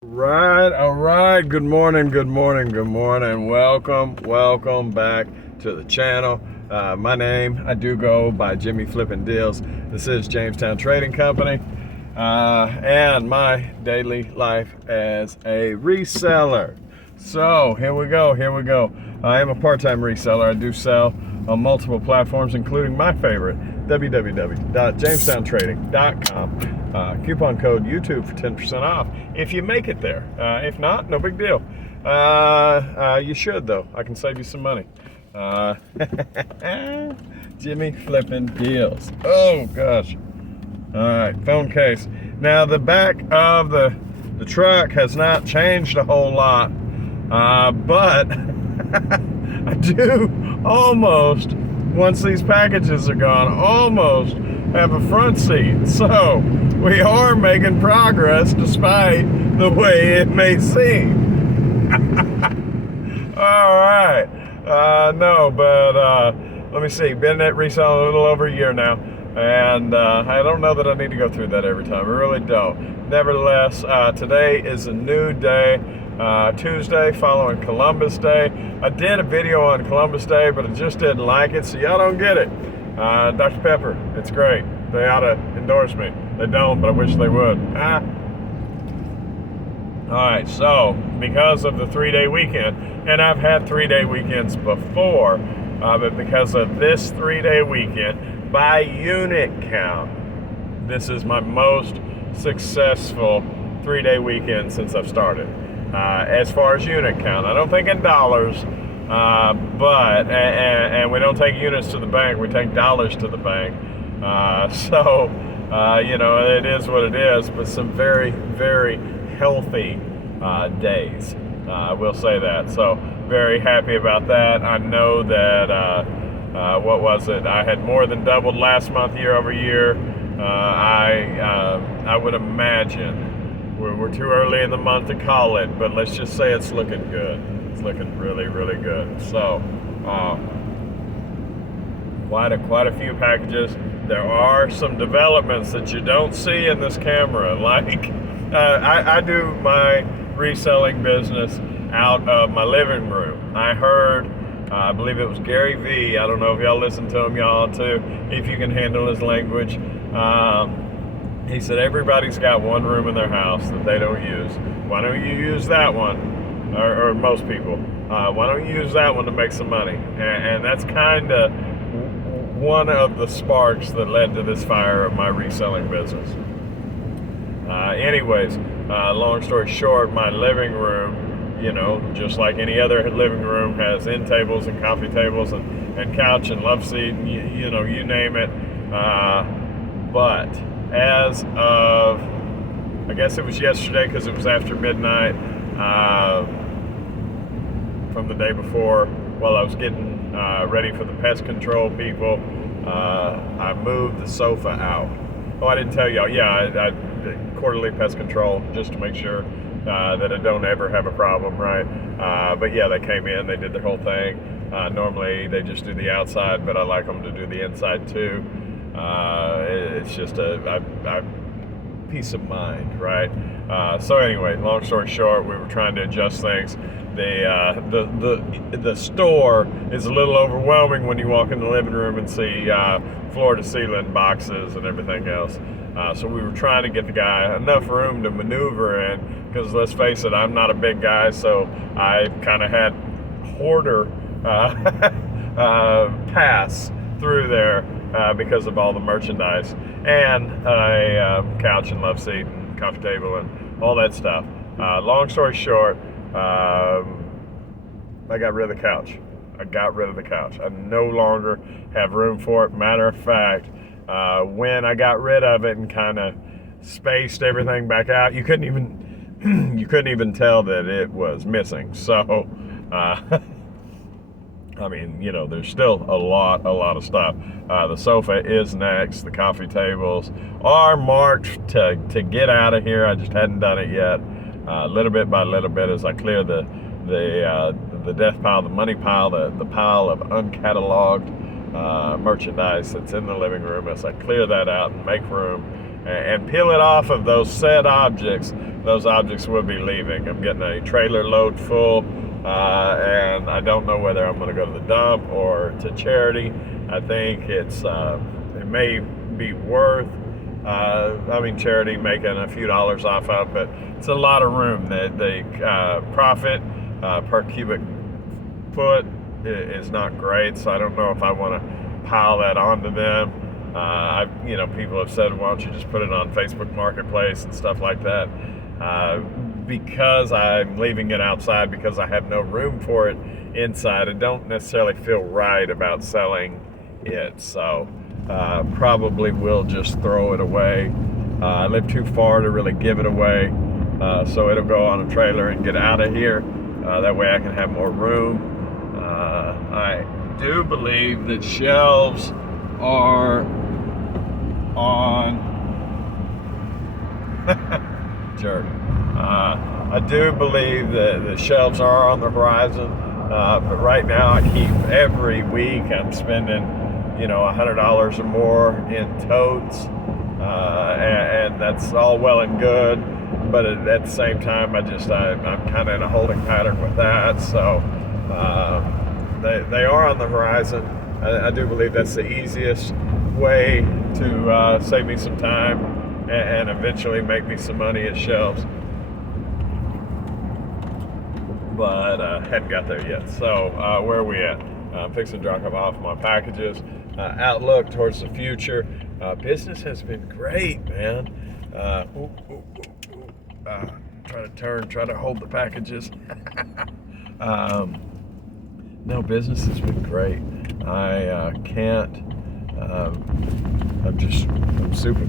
All right. Good morning. Welcome back to the channel. My name, I do go by Jimmy Flippin' Deals. This is Jamestown Trading Company, and my daily life as a reseller. So here we go. I am a part-time reseller. I do sell on multiple platforms, including my favorite, www.jamestowntrading.com. Coupon code YouTube for 10% off if you make it there. If not, no big deal. You should, though. I can save you some money. Jimmy Flippin' Deals. Oh, gosh. All right, phone case. Now, the back of the truck has not changed a whole lot, but I do almost, once these packages are gone, almost have a front seat. So we are making progress despite the way it may seem. All right. Let me see. Been at reselling a little over a year now. And I don't know that I need to go through that every time. I really don't. Nevertheless, today is a new day. Tuesday following Columbus Day. I did a video on Columbus Day, but I just didn't like it, so y'all don't get it. Dr. Pepper, it's great. They ought to endorse me. They don't, but I wish they would. Alright, so because of the 3-day weekend, and I've had 3-day weekends before, but because of this 3-day weekend, by unit count, this is my most successful 3-day weekend since I've started. As far as unit count, I don't think in dollars, and we don't take units to the bank, we take dollars to the bank. It is what it is, but some very, very healthy days. I will say that. So very happy about that. I know that, I had more than doubled last month year over year. I would imagine we're too early in the month to call it, but let's just say it's looking good. It's looking really, really good. So quite a few packages. There are some developments that you don't see in this camera. Like I do my reselling business out of my living room. I heard, I believe it was Gary V. I don't know if y'all listen to him, y'all too, if you can handle his language. He said everybody's got one room in their house that they don't use. Why don't you use that one? Or most people. Why don't you use that one to make some money? And that's kind of one of the sparks that led to this fire of my reselling business. Long story short, my living room, just like any other living room, has end tables and coffee tables and couch and love seat, and you name it. But as of, I guess it was yesterday because it was after midnight, from the day before, while I was getting ready for the pest control people, I moved the sofa out. Oh, I didn't tell y'all. Yeah, I quarterly pest control just to make sure that I don't ever have a problem, right? But yeah, they came in, they did their whole thing. Normally they just do the outside, but I like them to do the inside too. It's just a peace of mind, right? So anyway, long story short, we were trying to adjust things. The store is a little overwhelming when you walk in the living room and see floor to ceiling boxes and everything else. So we were trying to get the guy enough room to maneuver in, because let's face it, I'm not a big guy, so I kind of had hoarder pass through there because of all the merchandise and a couch and love seat and coffee table and all that stuff. Long story short, I got rid of the couch. I no longer have room for it. Matter of fact, when I got rid of it and kind of spaced everything back out, you couldn't even tell that it was missing. So, there's still a lot of stuff. The sofa is next. The coffee tables are marked to get out of here. I just hadn't done it yet. Little bit by little bit, as I clear the death pile, the money pile, the pile of uncatalogued merchandise that's in the living room, as I clear that out and make room and peel it off of those said objects, those objects will be leaving. I'm getting a trailer load full, and I don't know whether I'm going to go to the dump or to charity. I think it may be worth, charity making a few dollars off of, but it's a lot of room. The profit per cubic foot is not great, so I don't know if I want to pile that onto them. People have said, why don't you just put it on Facebook Marketplace and stuff like that? Because I'm leaving it outside, because I have no room for it inside, I don't necessarily feel right about selling it. So probably will just throw it away. I live too far to really give it away. So it'll go on a trailer and get out of here. That way I can have more room. I do believe that shelves are on jerk. I do believe that the shelves are on the horizon, but right now every week I'm spending $100 or more in totes, and that's all well and good, but at the same time I'm kind of in a holding pattern with that. So they are on the horizon. I do believe that's the easiest way to save me some time and eventually make me some money at shelves, but hadn't got there yet. So where are we at? I'm fixing to drop off my packages. Outlook towards the future. Business has been great, man. Try to hold the packages. No, business has been great. I'm super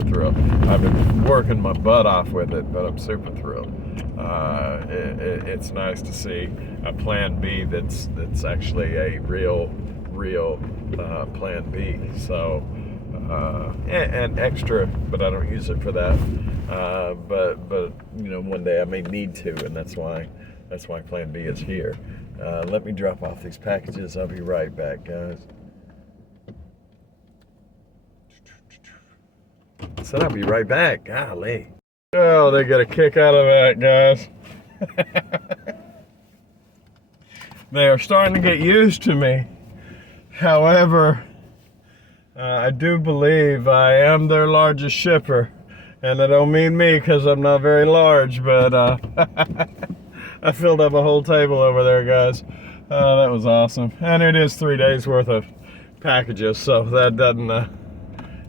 thrilled. I've been working my butt off with it, but I'm super thrilled. It's nice to see a plan B that's actually a real plan B. So, and extra, but I don't use it for that. But one day I may need to, and that's why plan B is here. Let me drop off these packages. I'll be right back, guys. I said I'll be right back. Golly. Oh, they get a kick out of that, guys. They are starting to get used to me. However, I do believe I am their largest shipper. And I don't mean me, because I'm not very large, but I filled up a whole table over there, guys. That was awesome. And it is 3 days worth of packages, so that doesn't,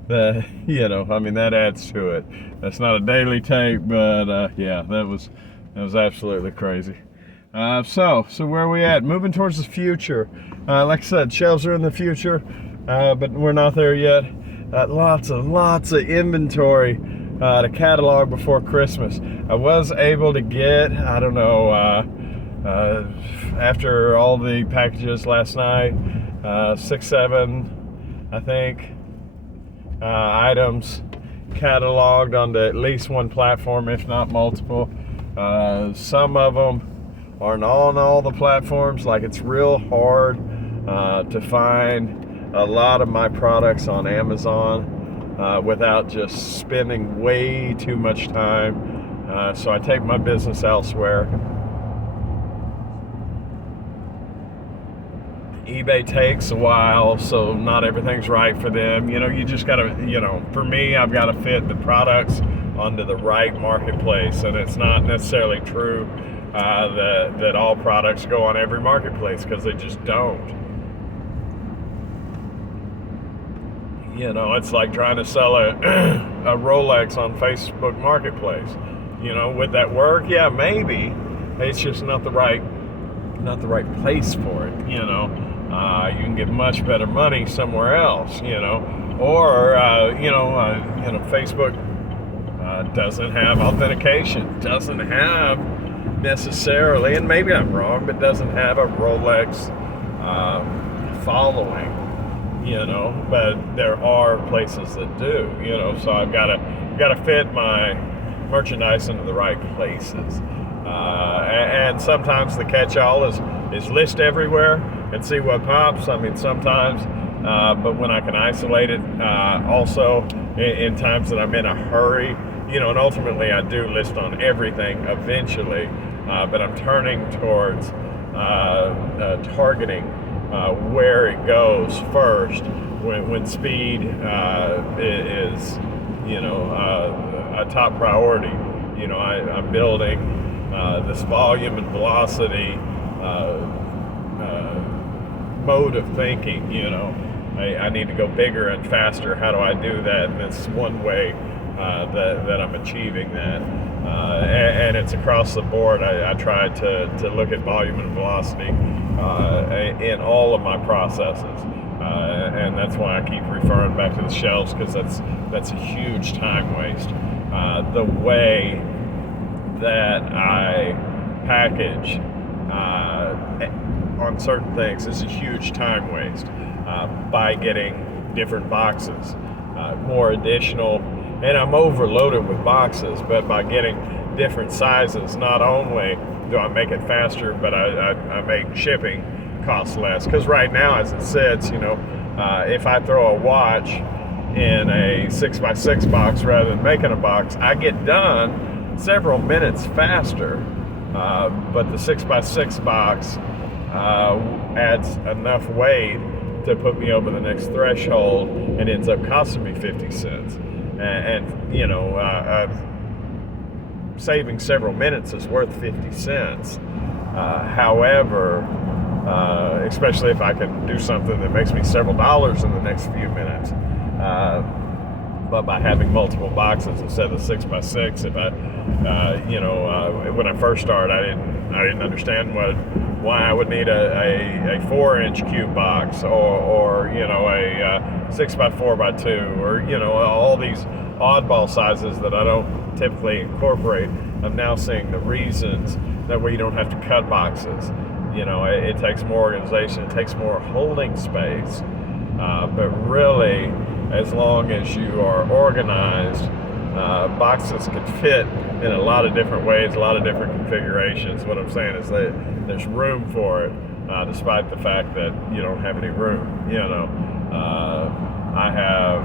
that adds to it. That's not a daily take, but yeah, that was absolutely crazy. So where are we at? Moving towards the future. Like I said, shelves are in the future, but we're not there yet. Lots of inventory to catalog before Christmas. I was able to get, after all the packages last night, 6, 7, I think, items cataloged onto at least one platform, if not multiple. Some of them aren't on all the platforms. Like, it's real hard to find a lot of my products on Amazon without just spending way too much time. So I take my business elsewhere. eBay takes a while, so not everything's right for them. You just gotta, for me, I've got to fit the products onto the right marketplace, and it's not necessarily true that all products go on every marketplace, because they just don't. It's like trying to sell a Rolex on Facebook Marketplace. Would that work? Yeah, maybe. It's just not the right place for it. You can get much better money somewhere else. Or Facebook doesn't have authentication. Doesn't have necessarily, and maybe I'm wrong, but doesn't have a Rolex following. But there are places that do. So I've got to fit my merchandise into the right places. And sometimes the catch-all is list everywhere and see what pops. Sometimes but when I can isolate it, also in times that I'm in a hurry, and ultimately I do list on everything eventually, but I'm turning towards targeting where it goes first when speed is a top priority. I'm building this volume and velocity mode of thinking. I need to go bigger and faster. How do I do that? And it's one way that I'm achieving that. And it's across the board. I try to look at volume and velocity in all of my processes. And that's why I keep referring back to the shelves, because that's a huge time waste. The way that I package on certain things is a huge time waste. By getting different boxes, more additional, and I'm overloaded with boxes, but by getting different sizes, not only do I make it faster, but I make shipping cost less. Because right now, as it sits, if I throw a watch in a 6x6 box rather than making a box, I get done several minutes faster. But the 6x6 box adds enough weight to put me over the next threshold and ends up costing me 50 cents. And saving several minutes is worth 50 cents. However, especially if I can do something that makes me several dollars in the next few minutes. But by having multiple boxes instead of 6x6, if I, when I first started, I didn't understand why I would need a 4-inch cube box or a 6x4x2 or all these oddball sizes that I don't typically incorporate. I'm now seeing the reasons that way you don't have to cut boxes. It takes more organization, it takes more holding space, but really, as long as you are organized, boxes can fit in a lot of different ways, a lot of different configurations. What I'm saying is that there's room for it, despite the fact that you don't have any room. I have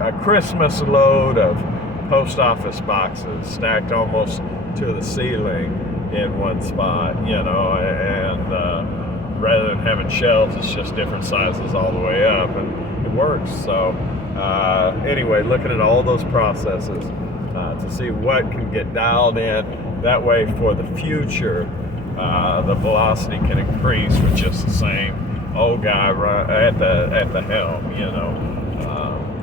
a Christmas load of post office boxes stacked almost to the ceiling in one spot, and rather than having shelves, it's just different sizes all the way up, and it works. So anyway, looking at all those processes to see what can get dialed in. That way, for the future, the velocity can increase with just the same old guy at the helm,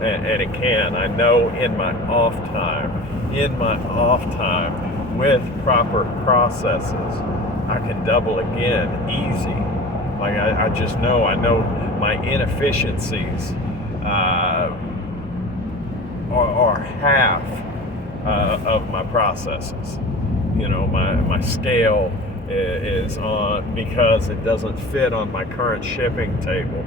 and it can. I know in my off time, with proper processes, I can double again easy. Like I just know. I know my inefficiencies are half of my processes. My scale is on, because it doesn't fit on my current shipping table.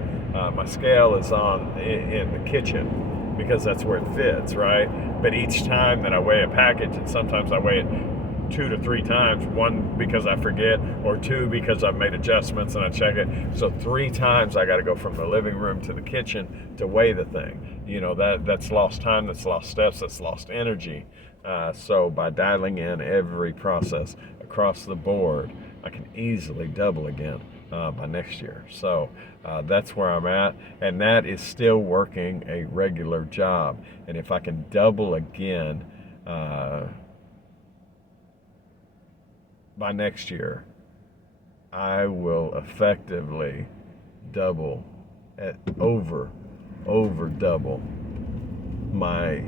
My scale is on in the kitchen because that's where it fits, right? But each time that I weigh a package, and sometimes I weigh it 2 to 3 times, 1 because I forget, or 2 because I've made adjustments and I check it. So 3 times I got to go from the living room to the kitchen to weigh the thing. That's lost time, that's lost steps, that's lost energy. So by dialing in every process across the board, I can easily double again by next year. So that's where I'm at, and that is still working a regular job. And if I can double again by next year, I will effectively double at over double my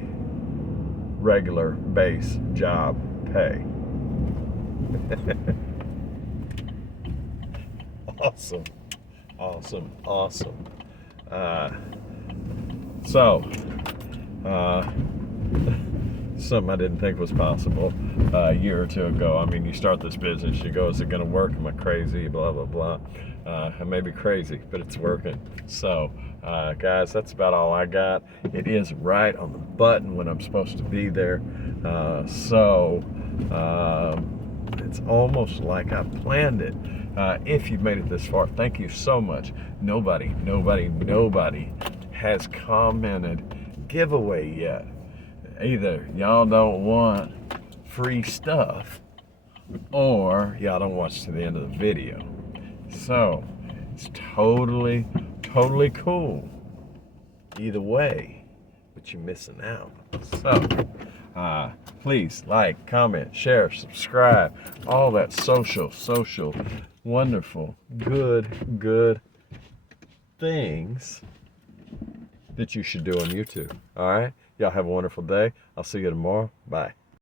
regular base job pay. Awesome. Something I didn't think was possible a year or 2 ago. I mean, you start this business, you go, is it going to work? Am I crazy? Blah, blah, blah. I may be crazy, but it's working. So, guys, that's about all I got. It is right on the button when I'm supposed to be there. It's almost like I planned it. If you've made it this far, thank you so much. Nobody has commented giveaway yet. Either y'all don't want free stuff or y'all don't watch to the end of the video. So it's totally cool either way, but you're missing out. So please like, comment, share, subscribe, all that social wonderful good things that you should do on YouTube. All right, y'all have a wonderful day. I'll see you tomorrow. Bye.